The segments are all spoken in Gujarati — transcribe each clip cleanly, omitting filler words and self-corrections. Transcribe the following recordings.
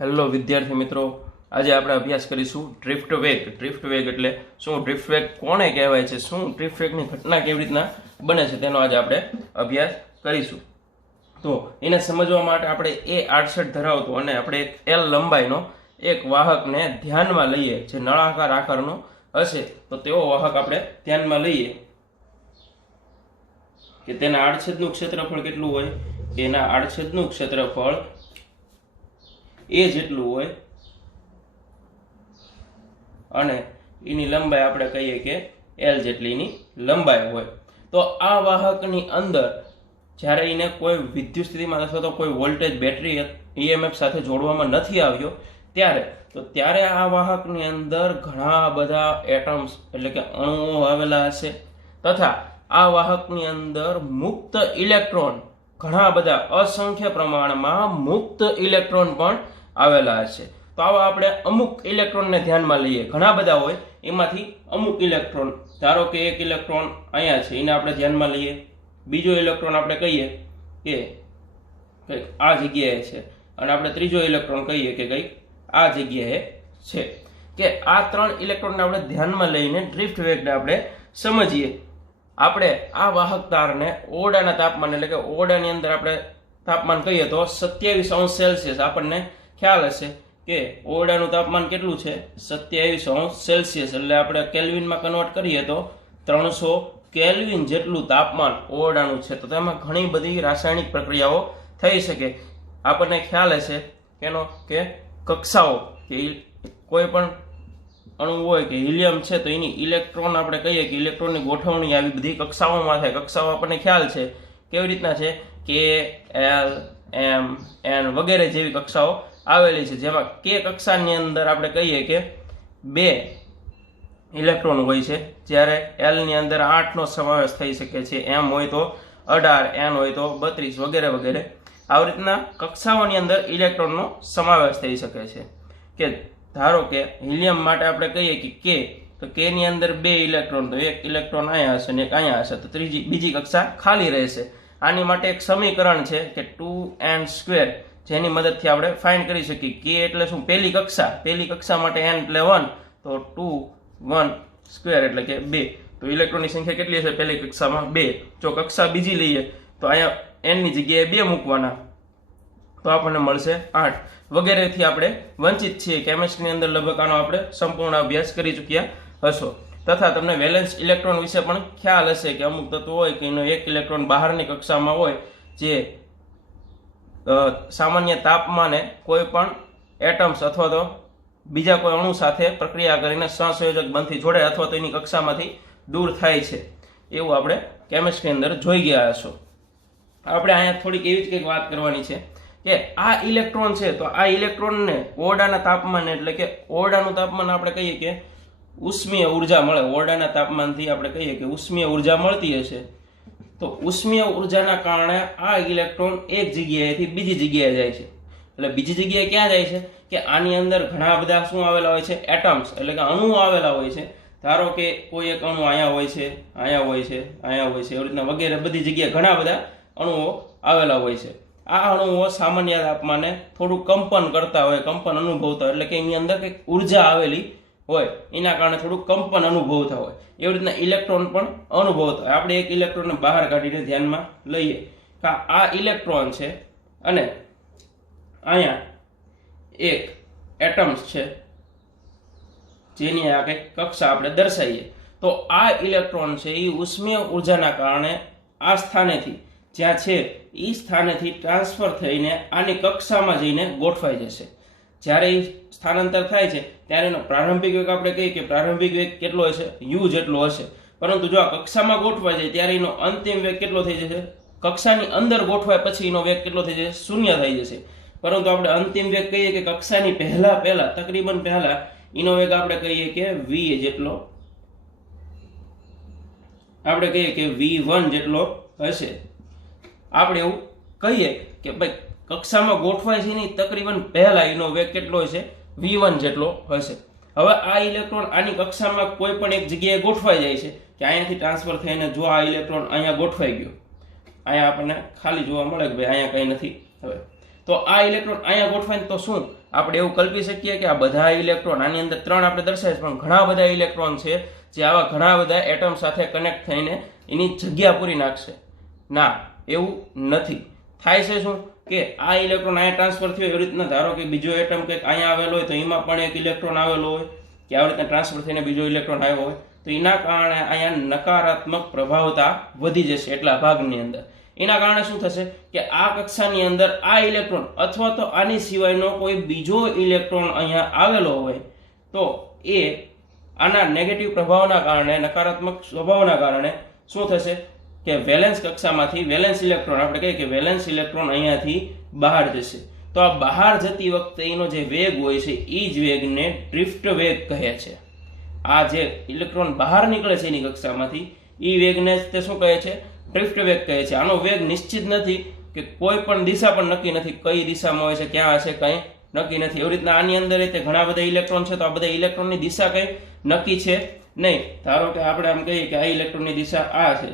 હેલો વિદ્યાર્થી મિત્રો, આજે આપણે અભ્યાસ કરીશું ડ્રિફ્ટ વેગ. ડ્રિફ્ટ વેગ એટલે શું, ડ્રિફ્ટ વેગ કોને કહેવાય છે, શું ડ્રિફ્ટ વેગની ઘટના કેવી રીતના બને છે, તેનો આજે આપણે અભ્યાસ કરીશું. તો એને સમજવા માટે આપણે એ આડછેદ ધરાવતો અને આપણે એક એલ લંબાઈનો એક વાહકને ધ્યાનમાં લઈએ, જે નળાકાર આકારનો હશે. તો તેવો વાહક આપણે ધ્યાનમાં લઈએ કે તેના આડછેદનું ક્ષેત્રફળ કેટલું હોય, કે એના આડછેદનું ક્ષેત્રફળ એ જેટલું હોય અને એની લંબાઈ આપણે કહીએ કે એલ જેટલીની લંબાઈ હોય. તો આ વાહકની અંદર જ્યારે એને કોઈ વિદ્યુત સ્થિતિમાં અથવા તો કોઈ વોલ્ટેજ બેટરી ઈએમએફ સાથે જોડવામાં નથી આવ્યો ત્યારે આ વાહકની અંદર ઘણા બધા એટમ્સ એટલે કે અણુઓ આવેલા હશે, તથા આ વાહકની અંદર મુક્ત ઇલેક્ટ્રોન, ઘણા બધા અસંખ્ય પ્રમાણમાં મુક્ત ઇલેક્ટ્રોન પણ આવેલા હશે. તો આવા આપણે અમુક ઇલેક્ટ્રોનને ધ્યાનમાં લઈએ, ઘણા બધા હોય એમાંથી અમુક ઇલેક્ટ્રોન, ધારો કે એક ઇલેક્ટ્રોન અહીંયા છે, એને આપણે ધ્યાનમાં લઈએ. બીજો ઇલેક્ટ્રોન આપણે કહીએ કે કંઈક આ જગ્યાએ છે, અને આપણે ત્રીજો ઇલેક્ટ્રોન કહીએ કે કંઈક આ જગ્યાએ છે. કે આ ત્રણ ઇલેક્ટ્રોનને આપણે ધ્યાનમાં લઈને ડ્રિફ્ટ વેગને આપણે સમજીએ. આપણે આ વાહક તારને ઓરડાના તાપમાન એટલે કે ઓરડાની અંદર આપણે તાપમાન કહીએ તો 27°C આપણને ખ્યાલ હશે કે ઓરડાનું તાપમાન કેટલું છે, 27°C. એટલે આપણે કેલ્વિનમાં કન્વર્ટ કરીએ તો 300 કેલ્વિન જેટલું તાપમાન ઓરડાનું છે. તો તેમાં ઘણી બધી રાસાયણિક પ્રક્રિયાઓ થઈ શકે. આપણને ખ્યાલ હશે કે કક્ષાઓ, કે કોઈ પણ અણુ હોય કે હિલિયમ છે તો એની ઇલેક્ટ્રોન આપણે કહીએ કે ઇલેક્ટ્રોનની ગોઠવણી આવી બધી કક્ષાઓમાં થાય. કક્ષાઓ આપણને ખ્યાલ છે કેવી રીતના છે, કે એલ, એમ, એન વગેરે જેવી કક્ષાઓ આવેલી છે. જેમાં કે કક્ષાની અંદર આપણે કહીએ કે 2 ઇલેક્ટ્રોન હોય છે, જ્યારે એલની અંદર 8નો સમાવેશ થઈ શકે છે, એમ હોય તો 18, એન હોય તો 32 વગેરે વગેરે. આવી રીતના કક્ષાઓની અંદર ઇલેક્ટ્રોનનો સમાવેશ થઈ શકે છે. કે ધારો કે હિલિયમ માટે આપણે કહીએ કે કે, તો કે ની અંદર 2 ઇલેક્ટ્રોન, તો એક ઇલેક્ટ્રોન અહીંયા હશે અને એક અહીંયા હશે, તો બીજી કક્ષા ખાલી રહેશે. આની માટે એક સમીકરણ છે કે 2n², જેની મદદથી આપણે ફાઇન્ડ કરી શકીએ. કે એટલે શું, પહેલી કક્ષા માટે n એટલે 1, તો 2 1² એટલે કે 2. તો ઇલેક્ટ્રોનની સંખ્યા કેટલી હશે પહેલી કક્ષામાં? 2. જો કક્ષા બીજી લઈએ તો અહીંયા n ની જગ્યાએ 2 મૂકવાના, તો આપણને મળશે 8 વગેરેથી આપણે વંચિત છીએ. કેમિસ્ટ્રીની અંદર લગભગ આનો આપણે સંપૂર્ણ અભ્યાસ કરી ચૂક્યા હશો. તથા તમને વેલેન્સ ઇલેક્ટ્રોન વિશે પણ ખ્યાલ હશે કે અમુક તત્વો હોય કે એનો એક ઇલેક્ટ્રોન બહારની કક્ષામાં હોય, જે સામાન્ય તાપમાને કોઈ પણ એટમ્સ અથવા તો બીજા કોઈ અણુ સાથે પ્રક્રિયા કરીને સહસંયોજક બંધથી જોડે અથવા તો એની કક્ષામાંથી દૂર થાય છે. એવું આપણે કેમિસ્ટ્રી અંદર જોઈ ગયા હશો. આપણે અહીંયા થોડીક એવી જ કંઈક વાત કરવાની છે કે આ ઇલેક્ટ્રોન છે, તો આ ઇલેક્ટ્રોનને ઓરડાના તાપમાન એટલે કે ઓરડાનું તાપમાન આપણે કહીએ કે ઉષ્મીય ઉર્જા મળે. ઓરડાના તાપમાનથી આપણે કહીએ કે ઉષ્મીય ઉર્જા મળતી હશે. તો ઉષ્મીય ઉર્જાના કારણે આ ઇલેક્ટ્રોન એક જગ્યાએથી બીજી જગ્યાએ જાય છે. એટલે બીજી જગ્યાએ ક્યાં જાય છે, કે આની અંદર ઘણા બધા શું આવેલા હોય છે, એટમ્સ એટલે કે અણુઓ આવેલા હોય છે. ધારો કે કોઈ એક અણુ અહીંયા હોય છે, અહીંયા હોય છે, અહીંયા હોય છે, એવી રીતના વગેરે બધી જગ્યાએ ઘણા બધા અણુઓ આવેલા હોય છે. આ અણુઓ સામાન્ય તાપમાને થોડું કંપન કરતા હોય, કંપન અનુભવતા હોય, એટલે કે એની અંદર કંઈક ઉર્જા આવેલી હોય, એના કારણે થોડું કંપન અનુભવતા હોય. એવી રીતના ઇલેક્ટ્રોન પણ અનુભવતા હોય. આપણે એક ઇલેક્ટ્રોનને બહાર કાઢીને ધ્યાનમાં લઈએ કે આ ઇલેક્ટ્રોન છે અને અહીંયા એક એટમ્સ છે, જેની આ કંઈક કક્ષા આપણે દર્શાવીએ. તો આ ઇલેક્ટ્રોન છે એ ઉષ્મીય ઉર્જાના કારણે આ સ્થાનેથી જ્યાં છે એ સ્થાનેથી ટ્રાન્સફર થઈને આની કક્ષામાં જઈને ગોઠવાઈ જશે. જ્યારે એ સ્થાનાંતર થાય છે ત્યારે એનો પ્રારંભિક વેગ આપણે કહીએ કે પ્રારંભિક વેગ કેટલો હશે, u જેટલો હશે. પરંતુ જો આ કક્ષામાં ગોઠવાઈ જાય ત્યારે એનો અંતિમ વેગ કેટલો થઈ જશે, કક્ષાની અંદર ગોઠવાય પછી એનો વેગ કેટલો થઈ જશે, 0 થઈ જશે. પરંતુ આપણે અંતિમ વેગ કહીએ કે કક્ષાની પહેલા તકરીબન પહેલા એનો વેગ આપણે કહીએ કે v જેટલો, આપણે કહીએ કે v1 જેટલો હશે. આપણે એવું કહીએ કે ભાઈ કક્ષામાં ગોઠવાય છે એની તકરીબન પહેલા એનો વેગ કેટલો હશે, v1 જેટલો હશે. હવે આ ઇલેક્ટ્રોન આની કક્ષામાં કોઈ પણ એક જગ્યાએ ગોઠવાઈ જાય છે, કે અહીંયાથી ટ્રાન્સફર થઈને જો આ ઇલેક્ટ્રોન અહીંયા ગોઠવાઈ ગયો, અહીંયા આપણને ખાલી જોવા મળે કે ભાઈ અહીંયા કંઈ નથી. હવે તો આ ઇલેક્ટ્રોન અહીંયા ગોઠવાય તો શું આપણે એવું કલ્પી શકીએ કે આ બધા ઇલેક્ટ્રોન, આની અંદર 3 આપણે દર્શાવીએ પણ ઘણા બધા ઇલેક્ટ્રોન છે જે આવા ઘણા બધા એટમ સાથે કનેક્ટ થઈને એની જગ્યા પૂરી નાખશે? ના, એવું નથી. થાય છે શું કે આ ઇલેક્ટ્રોન અહીંયા ટ્રાન્સફર થયો, એવી રીતના ધારો કે બીજો એટમ કંઈક અહીંયા આવેલો હોય તો એમાં પણ એક ઇલેક્ટ્રોન આવેલો હોય કે આવી રીતના ટ્રાન્સફર થઈને બીજો ઇલેક્ટ્રોન આવ્યો હોય તો એના કારણે અહીંયા નકારાત્મક પ્રભાવતા વધી જશે એટલા ભાગની અંદર. એના કારણે શું થશે કે આ કક્ષાની અંદર આ ઇલેક્ટ્રોન અથવા તો આની સિવાયનો કોઈ બીજો ઇલેક્ટ્રોન અહીંયા આવેલો હોય તો એ આના નેગેટિવ પ્રભાવના કારણે, નકારાત્મક સ્વભાવના કારણે શું થશે કે વેલેન્સ કક્ષામાંથી વેલેન્સ ઇલેક્ટ્રોન, આપણે કહીએ કે વેલેન્સ ઇલેક્ટ્રોન અહીંયાથી બહાર જશે. તો આ બહાર જતી વખતે એનો જે વેગ હોય છે એ જ વેગને ડ્રિફ્ટ વેગ કહે છે. આ જે ઇલેક્ટ્રોન બહાર નીકળે છે એની કક્ષામાંથી એ વેગને તે શું કહે છે? ડ્રિફ્ટ વેગ કહે છે. આનો વેગ નિશ્ચિત નથી કે કોઈ પણ દિશા પણ નક્કી નથી, કઈ દિશામાં હોય છે, ક્યાં હશે, કંઈ નક્કી નથી. એવી રીતના આની અંદર ઘણા બધા ઇલેક્ટ્રોન છે તો આ બધા ઇલેક્ટ્રોનની દિશા કંઈ નક્કી છે નહીં. ધારો કે આપણે આમ કહીએ કે આ ઇલેક્ટ્રોનની દિશા આ છે,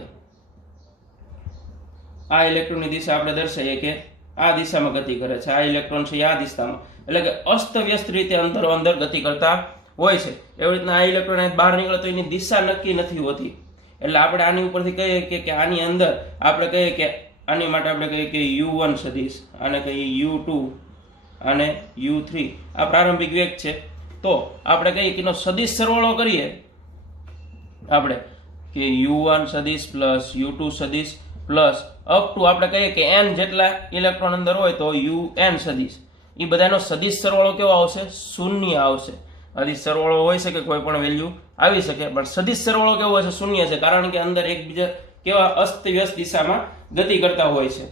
આ ઇલેક્ટ્રોનની દિશા આપણે દર્શાવીએ કે આ દિશામાં ગતિ કરે છે, આ ઇલેક્ટ્રોન છે આ દિશામાં, એટલે કે અસ્તવ્યસ્ત રીતે અંદરો અંદર ગતિ કરતા હોય છે. એવી રીતના આ ઇલેક્ટ્રોન બહાર નીકળે તો એની દિશા નક્કી નથી હોતી. એટલે આપણે આની ઉપરથી કહીએ કે આની અંદર આપણે કહીએ કે આની માટે આપણે કહીએ કે u1 સદિશ, આને કહીએ u2 અને u3, આ પ્રારંભિક વેગ છે. તો આપણે કહીએ કે એનો સદિશ સરવાળો કરીએ આપણે કે u1 સદિશ પ્લસ u2 સદિશ પ્લસ અપ ટુ આપણે કહીએ કે n જેટલા ઇલેક્ટ્રોન અંદર હોય તો un સદિશ, એ બધાનો સદિશ સરવાળો કેવો આવશે? શૂન્ય આવશે. આથી સરવાળો હોઈ શકે, કોઈ પણ વેલ્યુ આવી શકે, પણ સદિશ સરવાળો કેવો હશે? શૂન્ય છે, કારણ કે અંદર એકબીજા કેવા અસ્તવ્યસ્ત દિશામાં ગતિ કરતા હોય છે.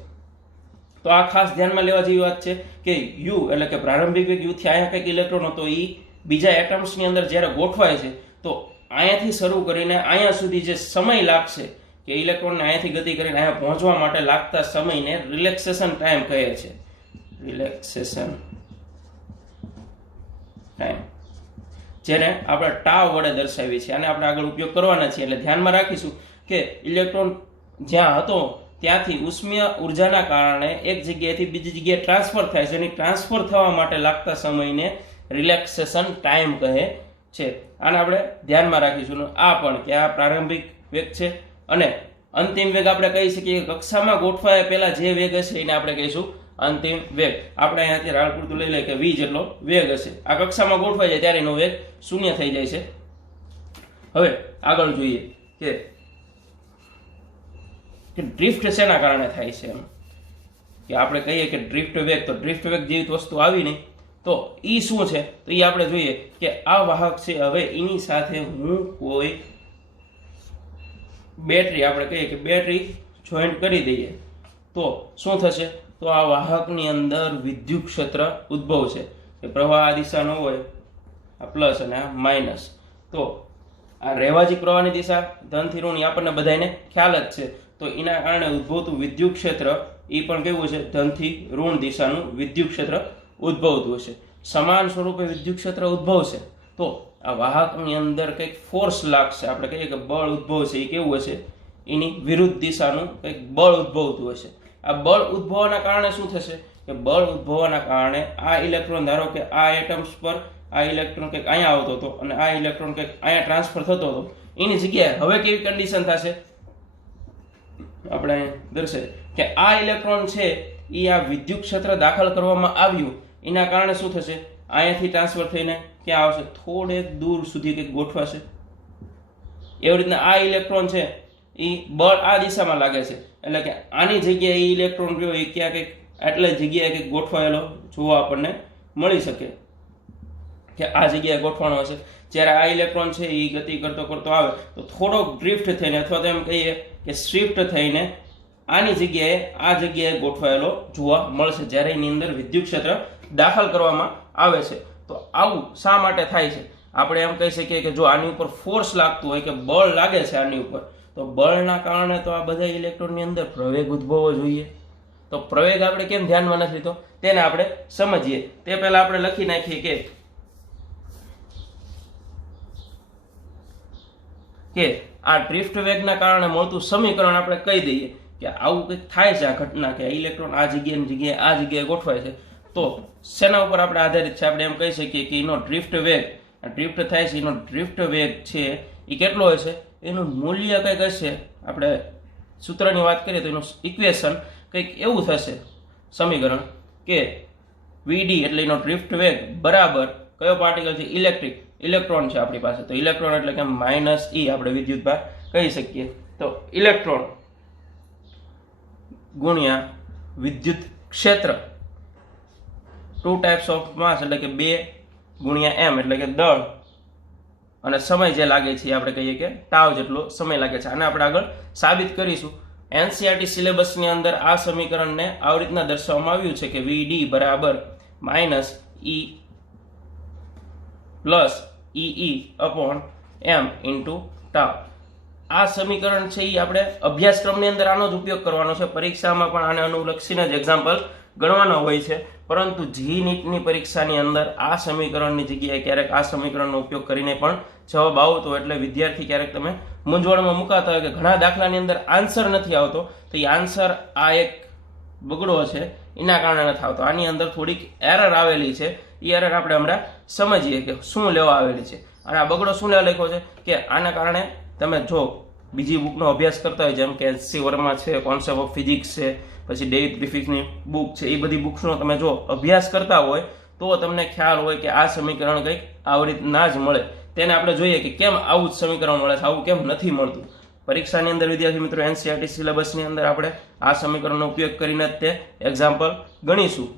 તો આ ખાસ ધ્યાનમાં લેવા જેવી વાત છે કે u એટલે કે પ્રારંભિક વેગ u થી અહીંયા કંઈક ઇલેક્ટ્રોન હતો એ બીજા એટમ્સની અંદર જ્યારે ગોઠવાય છે તો અહીંયાથી શરૂ કરીને અહીંયા સુધી જે સમય લાગશે કે ઇલેક્ટ્રોનને અહીંયાથી ગતિ કરીને અહીંયા પહોંચવા માટે લાગતા સમયને રિલેક્સેશન ટાઈમ કહે છે. રિલેક્સેશન ટાઈમ, જેને આપણે ટાવ વડે દર્શાવીએ છીએ. આને આપણે આગળ ઉપયોગ કરવાના છીએ, એટલે ધ્યાનમાં રાખીશું કે ઇલેક્ટ્રોન જ્યાં હતો ત્યાંથી ઉષ્મીય ઉર્જાના કારણે એક જગ્યાએથી બીજી જગ્યાએ ટ્રાન્સફર થાય છે. એની ટ્રાન્સફર થવા માટે લાગતા સમયને રિલેક્સેશન ટાઈમ કહે છે. આને આપણે ધ્યાનમાં રાખીશું. આ પણ કે આ પ્રારંભિક વેગ છે અને અંતિમ વેગ આપણે કહી શકીએ કે કક્ષામાં ગોઠવાયા પહેલા જે વેગ હશે એને આપણે કહીશું અંતિમ વેગ. આપણે અહીંયાથી રાળ પૂરતું લઈ લઈએ કે v જેટલો વેગ હશે. આ કક્ષામાં ગોઠવાઈ જાય ત્યારે એનો વેગ શૂન્ય થઈ જાય છે. હવે આગળ જોઈએ કે ડ્રિફ્ટ શેના કારણે થાય છે? એમ કે આપણે કહીએ કે ડ્રિફ્ટ વેગ, તો ડ્રિફ્ટ વેગ જેવી વસ્તુ આવી નહીં તો ઈ શું છે? તો એ આપણે જોઈએ કે આ વાહક છે. હવે એની સાથે હું કોઈ બેટરી, આપણે કહીએ કે બેટરી જોઈન્ટ કરી દઈએ તો શું થશે? તો આ વાહકની અંદર વિદ્યુત ક્ષેત્ર ઉદ્ભવશે કે પ્રવાહ આ દિશાનો હોય, આ પ્લસ અને આ માઇનસ. તો આ રહેવાજી પ્રવાહની દિશા ધનથી ઋણ આપણને બધાને ખ્યાલ જ છે. તો એના કારણે ઉદ્ભવતું વિદ્યુત ક્ષેત્ર એ પણ કેવું છે? ધનથી ઋણ દિશાનું વિદ્યુત ક્ષેત્ર ઉદ્ભવતું હશે. સમાન સ્વરૂપે વિદ્યુત ક્ષેત્ર ઉદ્ભવશે તો આ વાહકની અંદર કંઈક ફોર્સ લાગશે, આપણે કહીએ કે બળ ઉદ્ભવશે. એ કેવું હશે? એની વિરુદ્ધ દિશાનું કંઈક બળ ઉદ્ભવતું હશે. આ બળ ઉદ્ભવવાના કારણે શું થશે કે બળ ઉદ્ભવવાના કારણે આ ઇલેક્ટ્રોન, ધારો કે આ એટમ્સ પર આ ઇલેક્ટ્રોન કંઈક અહીંયા આવતો હતો અને આ ઇલેક્ટ્રોન કંઈક અહીંયા ટ્રાન્સફર થતો હતો, એની જગ્યાએ હવે કેવી કન્ડિશન થશે? આપણે દર્શાવીએ કે આ ઇલેક્ટ્રોન છે એ આ વિદ્યુત ક્ષેત્ર દાખલ કરવામાં આવ્યું એના કારણે શું થશે? અહીંયાથી ટ્રાન્સફર થઈને ક્યાં આવશે? થોડેક દૂર સુધી કંઈક ગોઠવાશે. એવી રીતના આ ઇલેક્ટ્રોન છે એ બળ આ દિશામાં લાગે છે, એટલે કે આની જગ્યાએ એ ઇલેક્ટ્રોન રહ્યો એ ક્યાં કંઈક એટલે જગ્યાએ કંઈક ગોઠવાયેલો જોવા આપણને મળી શકે કે આ જગ્યાએ ગોઠવાનો હશે. જ્યારે આ ઇલેક્ટ્રોન છે એ ગતિ કરતો કરતો આવે તો થોડોક ડ્રિફ્ટ થઈને અથવા તો એમ કહીએ કે શિફ્ટ થઈને આની જગ્યાએ આ જગ્યાએ ગોઠવાયેલો જોવા મળશે જ્યારે એની અંદર વિદ્યુત ક્ષેત્ર દાખલ કરવામાં આવે છે. તો આવું શા માટે થાય છે? આપણે એમ કહી શકીએ કે જો આની ઉપર ફોર્સ લાગતું હોય કે બળ લાગે છે આની ઉપર, તો બળના કારણે તો આ બધા ઇલેક્ટ્રોનની અંદર પ્રવેગ ઉદ્ભવવો જોઈએ. તો પ્રવેગ આપણે કેમ ધ્યાનમાં નથી લીધો તેને આપણે સમજીએ. તે પહેલા આપણે લખી નાખીએ કે આ ડ્રિફ્ટ વેગના કારણે મળતું સમીકરણ આપણે કહી દઈએ કે આવું કંઈક થાય છે આ ઘટના, કે ઇલેક્ટ્રોન આ જગ્યાએ આ જગ્યાએ ગોઠવાય છે તો શેના ઉપર આપણે આધારિત છે? આપણે એમ કહી શકીએ કે એનો ડ્રિફ્ટ વેગ, ડ્રિફ્ટ થાય છે એનો ડ્રિફ્ટ વેગ છે એ કેટલો હશે? એનું મૂલ્ય કંઈક હશે. આપણે સૂત્રની વાત કરીએ તો એનું ઇક્વેશન કંઈક એવું થશે, સમીકરણ, કે વીડી એટલે એનો ડ્રિફ્ટ વેગ બરાબર કયો પાર્ટિકલ છે? ઇલેક્ટ્રોન છે આપણી પાસે. તો ઇલેક્ટ્રોન એટલે કે માઇનસ ઈ આપણે વિદ્યુતભાર કહી શકીએ. તો ઇલેક્ટ્રોન ગુણ્યા વિદ્યુત ક્ષેત્ર, 2 ટાઈપ્સ ઓફ માસ એટલે કે 2 ગુણ્યા એમ એટલે કે દળ, અને સમય જે લાગે છે આપણે કહીએ કે ટાવ જેટલો સમય લાગે છે. આને આપણે આગળ સાબિત કરીશું. એનસીઈઆરટી સિલેબસની અંદર આ સમીકરણને આવી રીતના દર્શાવવામાં આવ્યું છે કે વીડી બરાબર માઇનસ ઈ પ્લસ ઈ અપોન એમ ઇન્ટુ ટાવ. આ સમીકરણ છે એ આપણે અભ્યાસક્રમની અંદર આનો જ ઉપયોગ કરવાનો છે. પરીક્ષામાં પણ આને અનુલક્ષીને જ એક્ઝામ્પલ ગણવાનો હોય છે. પરંતુ જી નીટની પરીક્ષાની અંદર આ સમીકરણની જગ્યાએ ક્યારેક આ સમીકરણનો ઉપયોગ કરીને પણ જવાબ આવતો, એટલે વિદ્યાર્થી ક્યારેક તમે મૂંઝવણમાં મુકાતા હોય કે ઘણા દાખલાની અંદર આન્સર નથી આવતો, તો એ આન્સર આ એક બગડો છે એના કારણે નથી આવતો. આની અંદર થોડીક એરર આવેલી છે. એ એરર આપણે હમણાં સમજીએ કે શું લેવા આવેલી છે. અને આ બગડો શું લેવા લખ્યો છે કે આના કારણે તમે જો બીજી બુકનો અભ્યાસ કરતા હોય, જેમ કે એસ.સી. વર્મા છે, કોન્સેપ્ટ ઓફ ફિઝિક્સ છે, પછી ડેવિડ ગ્રિફિથની બુક છે, એ બધી બુક્સનો તમે જો અભ્યાસ કરતા હોય તો તમને ખ્યાલ હોય કે આ સમીકરણ કંઈક આવી રીતના જ મળે. તેને આપણે જોઈએ કે કેમ આવું જ સમીકરણ મળે છે, આવું કેમ નથી મળતું. પરીક્ષાની અંદર વિદ્યાર્થી મિત્રો એનસીઈઆરટી સિલેબસની અંદર આપણે આ સમીકરણનો ઉપયોગ કરીને જ તે એક્ઝામ્પલ ગણીશું.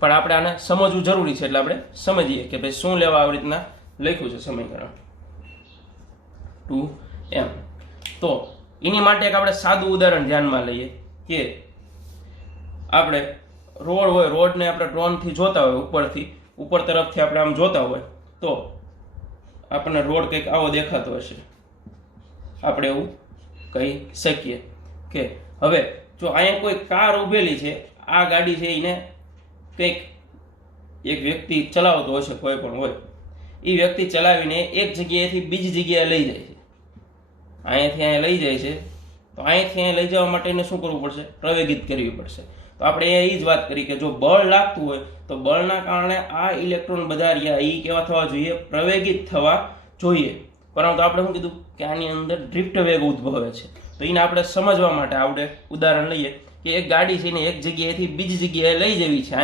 પણ આપણે આને સમજવું જરૂરી છે, એટલે આપણે સમજીએ કે ભાઈ શું લેવા આવી રીતના લખ્યું છે સમીકરણ 2m. તો એની માટે એક આપણે સાદું ઉદાહરણ ધ્યાનમાં લઈએ કે આપણે રોડ હોય, રોડને આપણે ડ્રોનથી જોતા હોય, ઉપર તરફથી આપણે આમ જોતા હોય તો આપણને રોડ કંઈક આવો દેખાતો હશે. આપણે એવું કહી શકીએ કે હવે જો અહીંયા કોઈ કાર ઉભેલી છે, આ ગાડી છે એને કંઈક એક વ્યક્તિ ચલાવતો હશે, કોઈ પણ હોય, એ વ્યક્તિ ચલાવીને એક જગ્યાએથી બીજી જગ્યાએ લઈ જાય છે. અહીંયાથી અહીંયા લઈ જાય છે, તો અહીંયાથી અહીંયા લઈ જવા માટે એને શું કરવું પડશે? પ્રવેગિત કરવી પડશે. તો આપણે એ જ વાત કરી કે જો બળ લાગતું હોય તો બળના કારણે આ ઇલેક્ટ્રોન બધા રહ્યા એ કેવા થવા જોઈએ? પ્રવેગિત થવા જોઈએ. પરંતુ આપણે શું કીધું કે આની અંદર ડ્રિફ્ટ વેગ ઉદ્ભવે છે. તો એને આપણે સમજવા માટે આપણે ઉદાહરણ લઈએ કે એક ગાડી છે એને એક જગ્યાએથી બીજી જગ્યાએ લઈ જવી છે.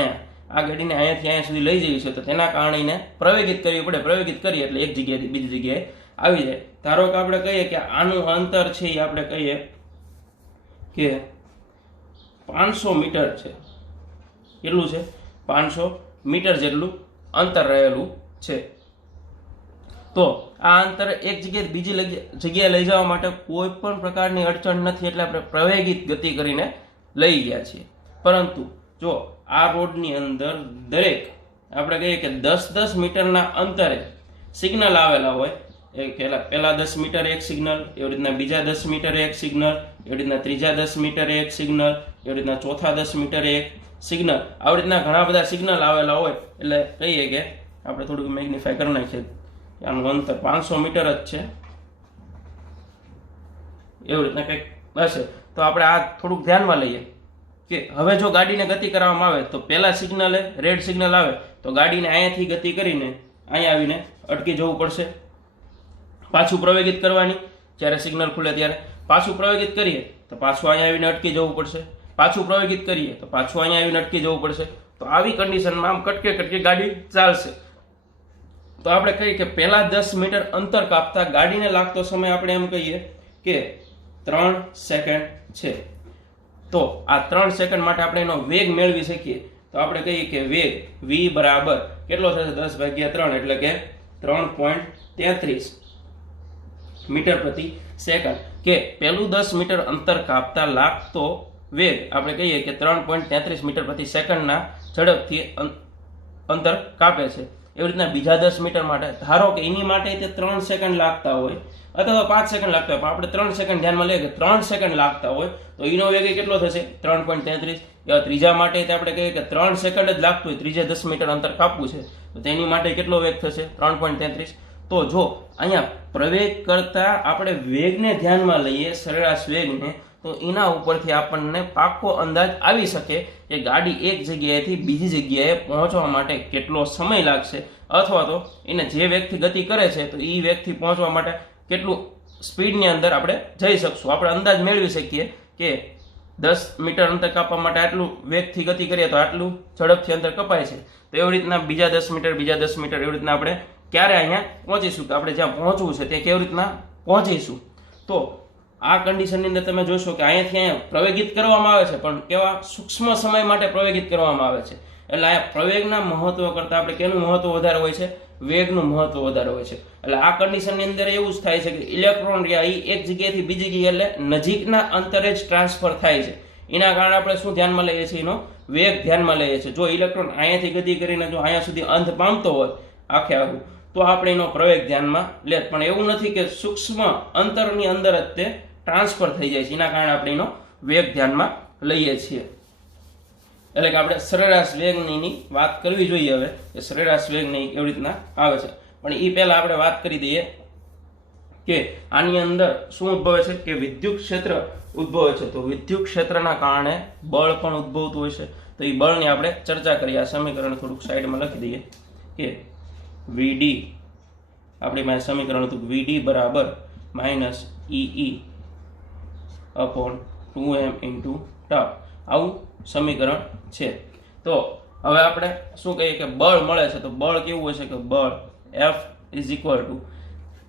આ ગાડીને અહીંયાથી અહીંયા સુધી લઈ જવી છે, તો તેના કારણે એને પ્રવેગિત કરવી પડે. પ્રવેગિત કરીએ એટલે એક જગ્યાએથી બીજી જગ્યાએ આવી જાય. ધારો કે આપણે કહીએ કે આનું અંતર છે એ આપણે કહીએ કે 500 મીટર છે. કેટલું છે? 500 મીટર જેટલું અંતર રહેલું છે. તો આ અંતર એક જગ્યાએ બીજી જગ્યાએ લઈ જવા માટે કોઈ પણ પ્રકારની અડચણ નથી, એટલે આપણે પ્રવેગિત ગતિ કરીને લઈ ગયા છીએ. પરંતુ જો આ રોડની અંદર દરેક આપણે કહીએ કે 10-10 મીટરના અંતરે સિગ્નલ આવેલા હોય, પહેલા 10 મીટરે એક સિગ્નલ, એવી રીતના બીજા 10 મીટરે એક સિગ્નલ, એવી રીતના ત્રીજા 10 મીટરે એક સિગ્નલ, એવી રીતના ચોથા 10 મીટરે એક સિગ્નલ, આવી રીતના ઘણા બધા સિગ્નલ આવેલા હોય, એટલે કહીએ કે આપણે થોડુંક મેગ્નિફાય કરી નાખીએ, આનું અંતર 500 મીટર જ છે, એવી રીતના કંઈક હશે. તો આપણે આ થોડુંક ધ્યાનમાં લઈએ કે હવે જો ગાડીને ગતિ કરવામાં આવે તો પહેલા સિગ્નલે રેડ સિગ્નલ આવે તો ગાડીને અહીંયાથી ગતિ કરીને અહીંયા આવીને અટકી જવું પડશે. પાછું પ્રવેગિત કરવાની, જ્યારે સિગ્નલ ખુલે ત્યારે પાછું પ્રવેગિત કરીએ તો પાછું અહીંયા આવીને અટકી જવું પડશે. પાછું પ્રવેગિત કરીએ તો પાછું અહીંયા આવીને અટકી જવું પડશે. તો આવી કન્ડિશનમાં આમ કટકે ગાડી ચાલશે. તો આપણે કહીએ કે પહેલા 10 મીટર અંતર કાપતા ગાડીને લાગતો સમય આપણે એમ કહીએ કે 3 સેકન્ડ છે. તો આ 3 સેકન્ડ માટે આપણે એનો વેગ મેળવી શકીએ. તો આપણે કહીએ કે વેગ v બરાબર કેટલો થશે? 10/3 એટલે કે 3.33 મીટર પ્રતિ સેકન્ડ. કે પહેલું 10 મીટર અંતર કાપતા લાગતો વેગ આપણે કહીએ કે 3.33 મીટર પ્રતિ સેકન્ડના ઝડપથી અંતર કાપે છે. એવી રીતના બીજા 10 મીટર માટે ધારો કે એની માટે તે 3 સેકન્ડ લાગતા હોય અથવા 5 સેકન્ડ લાગતા હોય, પણ આપણે 3 સેકન્ડ ધ્યાનમાં લઈએ કે 3 સેકન્ડ લાગતા હોય તો એનો વેગ કેટલો થશે? 3.33. એવા ત્રીજા માટે આપણે કહીએ કે 3 સેકન્ડ જ લાગતું હોય, ત્રીજા 10 મીટર અંતર કાપવું છે, તો તેની માટે કેટલો વેગ થશે? 3.33. તો જો અહીંયા પ્રવેગ કરતા આપણે વેગને ધ્યાનમાં લઈએ, સરેરાશ વેગને, તો એના ઉપરથી આપણને પાક્કો અંદાજ આવી શકે કે ગાડી એક જગ્યાએથી બીજી જગ્યાએ પહોંચવા માટે કેટલો સમય લાગશે, અથવા તો એને જે વેગથી ગતિ કરે છે તો એ વેગથી પહોંચવા માટે કેટલું સ્પીડની અંદર આપણે જઈ શકશું. આપણે અંદાજ મેળવી શકીએ કે 10 મીટર અંતર કાપવા માટે આટલું વેગથી ગતિ કરીએ તો આટલું ઝડપથી અંતર કપાય છે. તો એવી રીતના બીજા 10 મીટર બીજા 10 મીટર એવી રીતના આપણે ક્યારે અહીંયા પહોંચીશું, કે આપણે જ્યાં પહોંચવું છે તે કેવી રીતના પહોંચીશું. તો આ કન્ડિશનની અંદર તમે જોશો કે અહીંયાથી અહીંયા પ્રવેગિત કરવામાં આવે છે, પણ કેવા સૂક્ષ્મ સમય માટે પ્રવેગિત કરવામાં આવે છે. એટલે આ પ્રવેગના મહત્વ કરતાં આપણે કેનું મહત્વ વધારે હોય છે, વેગનું મહત્વ વધારે હોય છે. એટલે આ કન્ડિશનની અંદર એવું જ થાય છે કે ઇલેક્ટ્રોન રહ્યા એ એક જગ્યાએથી બીજી જગ્યાએ એટલે નજીકના અંતરે જ ટ્રાન્સફર થાય છે. એના કારણે આપણે શું ધ્યાનમાં લઈએ છીએ, એનો વેગ ધ્યાનમાં લઈએ છીએ. જો ઇલેક્ટ્રોન અહીંયાથી ગતિ કરીને જો અહીંયા સુધી અંત પામતો હોત આખે આખું, તો આપણે એનો પ્રવેગ ધ્યાનમાં લે. પણ એવું નથી કે સૂક્ષ્મ અંતરની અંદર જ તે ટ્રાન્સફર થઈ જાય છે, એના કારણે આપણે એનો વેગ ધ્યાનમાં લઈએ છીએ. એટલે કે આપણે સરેરાશ વેગની વાત કરવી જોઈએ હવે, કે સરેરાશ વેગની કેવી રીતના આવે છે. પણ એ પહેલા આપણે વાત કરી દઈએ કે આની અંદર શું ઉદ્ભવે છે, કે વિદ્યુત ક્ષેત્ર ઉદ્ભવે છે. તો વિદ્યુત ક્ષેત્રના કારણે બળ પણ ઉદ્ભવતું હોય છે. તો એ બળની આપણે ચર્ચા કરીએ. આ સમીકરણ થોડુંક સાઈડમાં લખી દઈએ કે વીડી, આપણી પાસે સમીકરણ હતું વીડી બરાબર માઇનસ ઈ અપોન 2m ઇન્ટુ ટાઉ, આવું સમીકરણ છે. તો હવે આપણે શું કહીએ કે બળ મળે છે. તો બળ કેવું હોય છે કે બળ F ઇઝ ઇક્વલ ટુ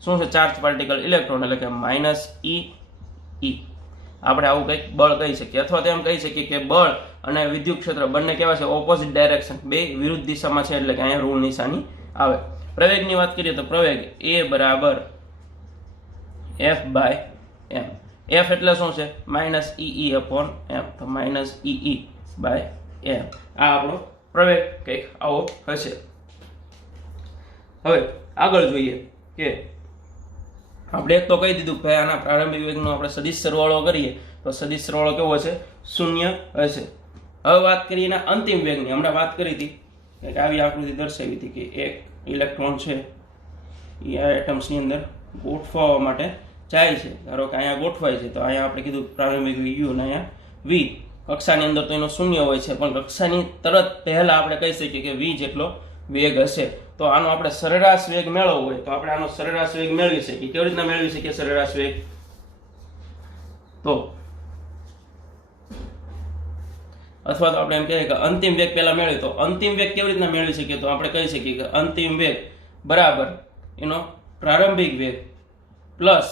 શું છે, ચાર્જ પાર્ટિકલ ઇલેક્ટ્રોન, એટલે કે માઇનસ ઈ. આપણે આવું કંઈક બળ કહી શકીએ. અથવા તો એમ કહી શકીએ કે બળ અને વિદ્યુત ક્ષેત્ર બંને કેવા છે, ઓપોઝિટ ડાયરેક્શન, બે વિરુદ્ધ દિશામાં છે. એટલે કે અહીંયા ઋણ નિશાની આવે. પ્રવેગની વાત કરીએ તો પ્રવેગ A બરાબર F બાય m. F એટલે શું છે, માઇનસ ઈ અપોન m. તો માઇનસ ઈ બાય m. આ આપણો પ્રવેગ કંઈક આવો હશે. હવે આગળ જોઈએ કે આપણે એક તો કહી દીધું કે આના પ્રારંભિક વેગનો આપણે સદિશ સરવાળો કરીએ તો સદિશ સરવાળો કેવો હશે, 0 હશે. હવે વાત કરીએ એના અંતિમ વેગની. હમણાં વાત કરી હતી કે આવી આકૃતિ દર્શાવી હતી કે એક ઇલેક્ટ્રોન છે એ આ એટમ્સની અંદર ગોઠવવા માટે જાય છે. ધારો કે અહીંયા ગોઠવાય છે, તો અહીંયા આપણે કીધું પ્રારંભિક વેગ u અને અહીંયા v. કક્ષાની અંદર તો એનો 0 હોય છે, પણ કક્ષાની તરત પહેલા આપણે કહી શકીએ કે v જેટલો વેગ હશે. તો આનો આપણે સરેરાશ વેગ મેળવવો હોય તો આપણે આનો સરેરાશ વેગ મેળવી શકીએ. કેવી રીતના મેળવી શકીએ સરેરાશ વેગ? તો અથવા તો આપણે એમ કહીએ કે અંતિમ વેગ પહેલા મેળવી. તો અંતિમ વેગ કેવી રીતના મેળવી શકીએ? તો આપણે કહી શકીએ કે અંતિમ વેગ બરાબર એનો પ્રારંભિક વેગ પ્લસ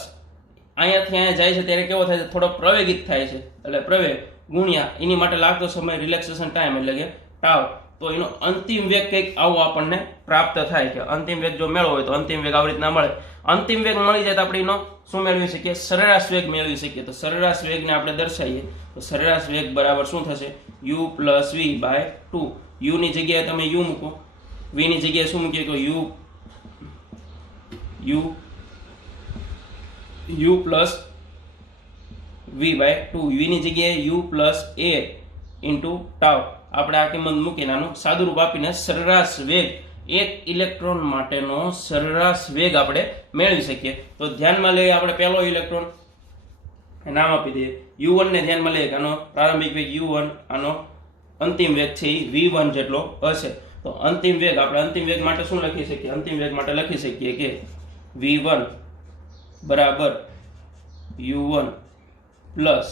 અહીંયાથી અહીંયા જાય છે ત્યારે કેવો થાય છે, થોડો પ્રવેગિત થાય છે. એટલે પ્રવેગ ગુણ્યા એની માટે લાગતો સમય, રિલેક્સેશન ટાઈમ, એટલે કે ટાવ. તો એનો અંતિમ વેગ કંઈક આવો આપણને પ્રાપ્ત થાય. કે અંતિમ વેગ જો મેળવો હોય તો અંતિમ વેગ આવી રીતના મળે. અંતિમ વેગ મળી જાય તો આપણે એનો શું મેળવી શકીએ, સરેરાશ વેગ મેળવી શકીએ. તો સરેરાશ વેગને આપણે દર્શાવીએ તો સરેરાશ વેગ બરાબર શું થશે, u plus v by 2. u ની જગ્યાએ તમે u મૂકો, v ની જગ્યાએ શું મૂકીએ તો u plus v by 2. v ની જગ્યાએ u plus a into tau. આપણે આ કિંમત મૂકીને આનું સાદુરૂપ આપીને સરેરાશ વેગ, એક ઇલેક્ટ્રોન માટેનો સરેરાશ વેગ આપણે મેળવી શકીએ. તો ધ્યાનમાં લઈએ આપણે પહેલો ઇલેક્ટ્રોન નામ આપી દઈએ u1 ને ધ્યાનમાં લઈએ કે આનો પ્રારંભિક વેગ u1, આનો અંતિમ વેગ છે એ v1 જેટલો હશે. તો અંતિમ વેગ આપણે અંતિમ વેગ માટે શું લખી શકીએ? અંતિમ વેગ માટે લખી શકીએ કે v1 બરાબર u1 પ્લસ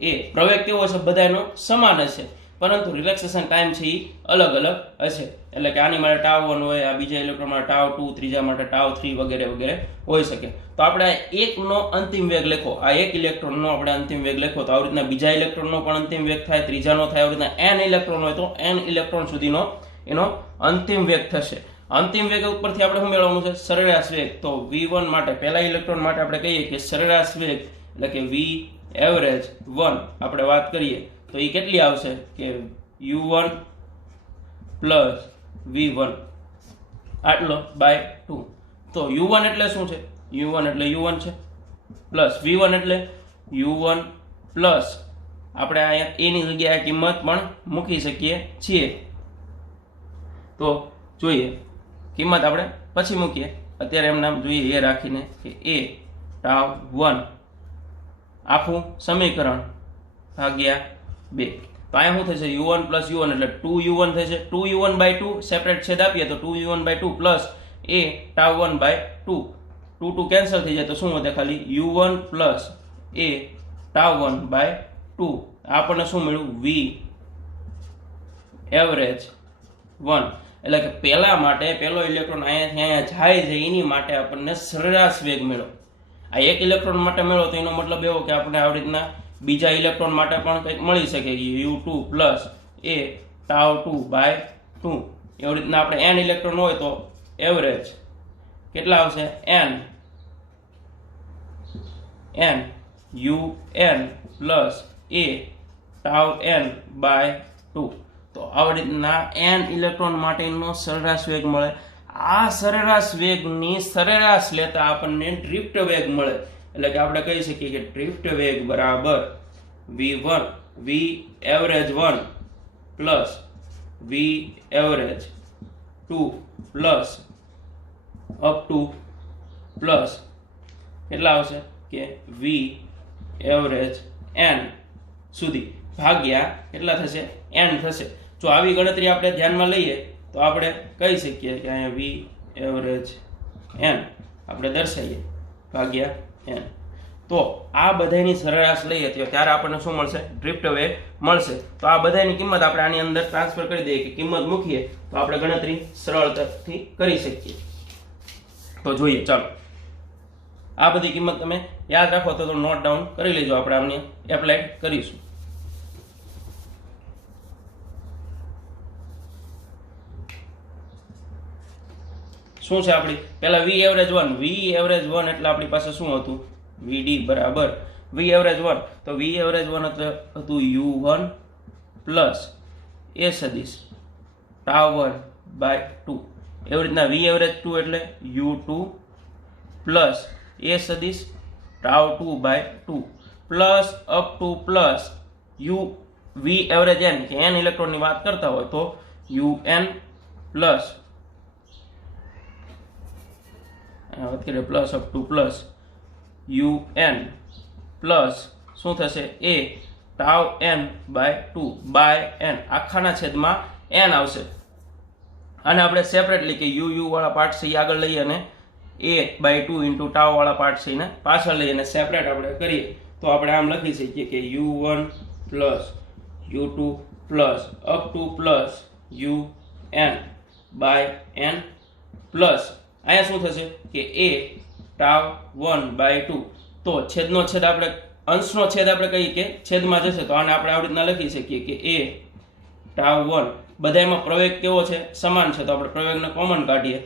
a. પ્રવેગ કેવો હશે? બધાનો સમાન હશે, પરંતુ રિલેક્સેશન ટાઈમ છે એ અલગ અલગ હશે. એટલે કે આની માટે ટાવ 1 હોય, આ બીજા ઇલેક્ટ્રોન માટે ટાવ 2, ત્રીજા માટે ટાવ 3 વગેરે વગેરે હોઈ શકે. તો આપણે એકનો અંતિમ વેગ લખો, આ એક ઇલેક્ટ્રોનનો આપણે અંતિમ વેગ લખો તો આવી રીતના બીજા ઇલેક્ટ્રોનનો પણ અંતિમ વેગ થાય, ત્રીજાનો થાય. આવી રીતના n ઇલેક્ટ્રોન હોય તો n ઇલેક્ટ્રોન સુધીનો એનો અંતિમ વેગ થશે. અંતિમ વેગ ઉપરથી આપણે શું મેળવવાનું છે? સરેરાશ વેગ. તો v1 માટે, પહેલા ઇલેક્ટ્રોન માટે આપણે કહીએ કે સરેરાશ વેગ એટલે કે v એવરેજ 1 આપણે વાત કરીએ તો એ કેટલી આવશે કે u1 પ્લસ v1 આટલો બાય 2. તો u1 એટલે શું છે? u1 એટલે u1 છે, પ્લસ v1 એટલે u1 પ્લસ આપણે અહીંયા a ની જગ્યાએ કિંમત પણ મૂકી શકીએ છીએ. તો જોઈએ કિંમત આપણે પછી મૂકીએ, અત્યારે એમ નામ જોઈએ એ રાખીને કે a ટાવ 1 આખું સમીકરણ ભાગ્યા 2. તો અહીંયા શું થશે u1 પ્લસ u1 એટલે 2u1 થશે. 2u1/2 સેપરેટ છેદ આપીએ તો 2u1/2 plus a tau1/2 2 cancel થઈ જાય તો શું વધે ખાલી u1 પ્લસ a tau1/2. આપણને શું મળ્યું v એવરેજ 1 એટલે કે પહેલા માટે પહેલો ઇલેક્ટ્રોન અહીંયા જાય છે એની માટે આપણને સરેરાશ વેગ મળ્યો. આ એક ઇલેક્ટ્રોન માટે મળ્યો તો એનો મતલબ એવો કે આપણે આવી રીતના બીજા ઇલેક્ટ્રોન માટે પણ કંઈક મળી શકે u2 પ્લસ a tau2/2 એવી રીતના આપણે n ઇલેક્ટ્રોન હોય તો એવરેજ કેટલા આવશે n un plus a tau n/2. તો આવી રીતના n ઇલેક્ટ્રોન માટેનો સરેરાશ વેગ મળે. આ સરેરાશ વેગની સરેરાશ લેતા આપણને ડ્રિફ્ટ વેગ મળે. એટલે કે આપણે કહી શકીએ કે ડ્રિફ્ટ વેગ બરાબર v1 v average 1 plus v average 2 plus up to plus કેટલા આવશે કે v એવરેજ n સુધી ભાગ્યા કેટલા થશે n થશે. જો આવી ગણતરી આપણે ધ્યાનમાં લઈએ તો આપણે કહી શકીએ કે અહીંયા v એવરેજ n આપણે દર્શાવીએ ભાગ્યા n. તો આ બધાની સરેરાશ લઈએ તો ત્યારે આપણને શું મળશે ડ્રિફ્ટ વેગ મળશે. તો આ બધાની કિંમત આપણે આની અંદર ટ્રાન્સફર કરી દઈએ કે કિંમત મૂકીએ તો આપણે ગણતરી સરળતાથી કરી શકીએ. તો જોઈએ ચાલો આ બધી કિંમત તમે યાદ રાખો તો નોટ ડાઉન કરી લેજો. આપણે આમને એપ્લાય કરીશું. શું છે આપણી પહેલા v એવરેજ 1 v એવરેજ 1 એટલે આપણી પાસે શું હતું vd બરાબર v એવરેજ 1. તો v એવરેજ 1 એટલે હતું u1 પ્લસ a સદિશ tau1/2. એવી રીતના v એવરેજ 2 એટલે u2 પ્લસ a સદિશ tau2/2 plus up to plus u v average n કે n ઇલેક્ટ્રોનની વાત કરતા હોય તો un plus plus up to plus un plus શું થશે a tau_n/2 બાય n આખાના છેદમાં n આવશે. અને આપણે સેપરેટલી કે u વાળા પાર્ટ છે આગળ લઈએ અને a/2 ઇન્ટુ ટાઉ વાળા પાર્ટ છે ને પાછળ લઈએ અને સેપરેટ આપણે કરીએ તો આપણે આમ લખી શકીએ કે u1 plus u2 plus up to plus un by n plus અહીંયા શું થશે કે a tau1/2. તો છેદનો છેદ આપણે અંશનો છેદ આપણે કહીએ કે છેદમાં જશે તો આને આપણે આવી રીતના લખી શકીએ કે a tau1 બધામાં પ્રવેગ કેવો છે સમાન છે. તો આપણે પ્રવેગને કોમન કાઢીએ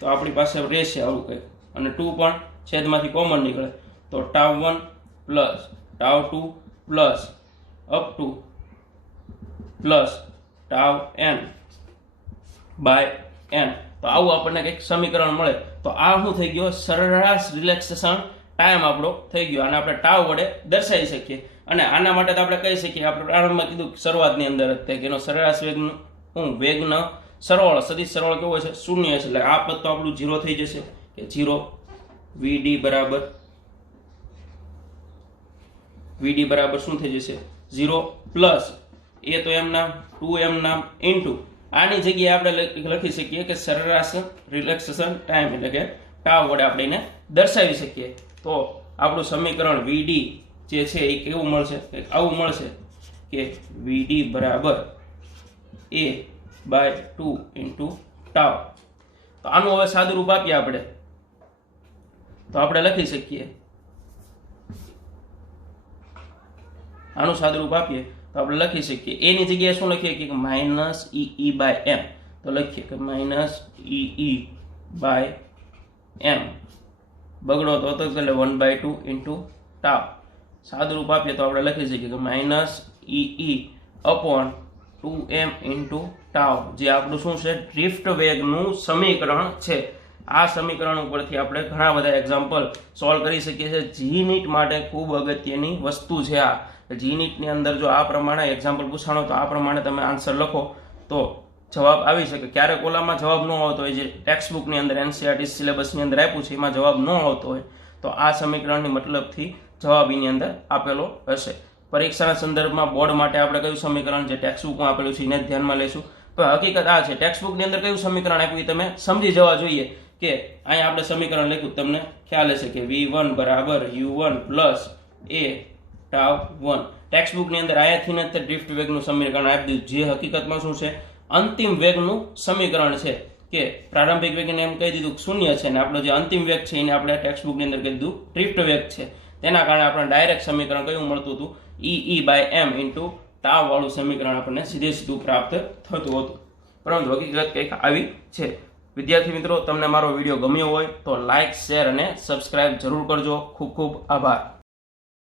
તો આપણી પાસે રહેશે આવું કંઈક અને 2 પણ છેદમાંથી કોમન નીકળે તો tau1 plus tau2 plus up to plus tau_n/n. તો આવું આપણને કંઈક સમીકરણ મળે. તો આ શું થઈ ગયો સરેરાશ રિલેક્સેશન ટાઈમ આપણો થઈ ગયો. આને આપણે ટાવ વડે દર્શાવી શકીએ. અને આના માટે તો આપણે કહી શકીએ આપણે પ્રારંભમાં કીધું શરૂઆતની અંદર જ કે એનો સરેરાશ વેગનો સરવાળો સદિશ સરવાળો કેવો છે શૂન્ય છે. એટલે આ પદ તો આપણું 0 થઈ જશે કે 0 vd બરાબર શું થઈ જશે 0 પ્લસ એ તો એમ નામ 2m નામ ઇન્ટુ આની જગ્યાએ આપણે લખી શકીએ કે સરેરાશ રિલેક્સેશન ટાઈમ એટલે કે ટાવ વડે આપણે એને દર્શાવી શકીએ. તો આપણું સમીકરણ vd જે છે એ કેવું મળશે આવું મળશે કે vd બરાબર a/2 ઇન્ટુ ટાવ. તો આનું હવે સાદું રૂપ આપીએ આપણે તો આપણે લખી શકીએ આનું સાદું રૂપ આપીએ તો આપણે લખી શકીએ એની જગ્યાએ શું લખીએ કે -ee/m. તો લખીએ કે -ee/m બગડો તો એટલે 1/2 ઇન્ટુ ટાવ. સાદું રૂપ આપીએ તો આપણે લખી શકીએ કે -ee/2m ઇન્ટુ ટાવ જે આપણું શું છે ડ્રિફ્ટ વેગનું સમીકરણ છે. આ સમીકરણ ઉપરથી આપણે ઘણા બધા એક્ઝામ્પલ સોલ્વ કરી શકીએ છીએ. જી નીટ માટે ખૂબ અગત્યની વસ્તુ છે આ. જી નીટની અંદર જો આ પ્રમાણે એક્ઝામ્પલ પૂછાણો તો આ પ્રમાણે તમે આન્સર લખો તો જવાબ આવી શકે. ક્યારેક ઓલામાં જવાબ ન આવતો હોય જે ટેક્સ્ટ બુકની અંદર એનસીઈઆરટી સિલેબસની અંદર આપ્યું છે એમાં જવાબ ન આવતો હોય તો આ સમીકરણની મતલબથી જવાબ એની અંદર આપેલો હશે. પરીક્ષાના સંદર્ભમાં બોર્ડ માટે આપણે કયું સમીકરણ જે ટેક્સ્ટબુકમાં આપેલું છે એને જ ધ્યાનમાં લેશું. પણ હકીકત આ છે, ટેક્સ્ટબુકની અંદર કયું સમીકરણ આપ્યું તમે સમજી જવા જોઈએ કે અહીંયા આપણે સમીકરણ લખ્યું તમને ખ્યાલ હશે કે v1 બરાબર u1 પ્લસ a ટાઉ 1. ટેક્સ્ટબુકની અંદર અહીંયાથી ને ડ્રિફ્ટ વેગનું સમીકરણ આપી દીધું, જે હકીકતમાં શું છે અંતિમ વેગનું સમીકરણ છે. કે પ્રારંભિક વેગને એમ કહી દીધું શૂન્ય છે, ને આપણો જે અંતિમ વેગ છે એને આપણે ટેક્સ્ટબુકની અંદર કહી દીધું ડ્રિફ્ટ વેગ છે. તેના કારણે આપણે ડાયરેક્ટ સમીકરણ કયું મળતું હતું, E/m ઇન્ટુ ટાવ વાળું સમીકરણ આપણને સીધું પ્રાપ્ત થતું હતું. પરંતુ હકીકત કંઈક આવી છે. વિદ્યાર્થી મિત્રો, તમને મારો વિડીયો ગમ્યો હોય તો લાઇક, શેર અને સબસ્ક્રાઇબ જરૂર કરજો. ખૂબ ખૂબ આભાર.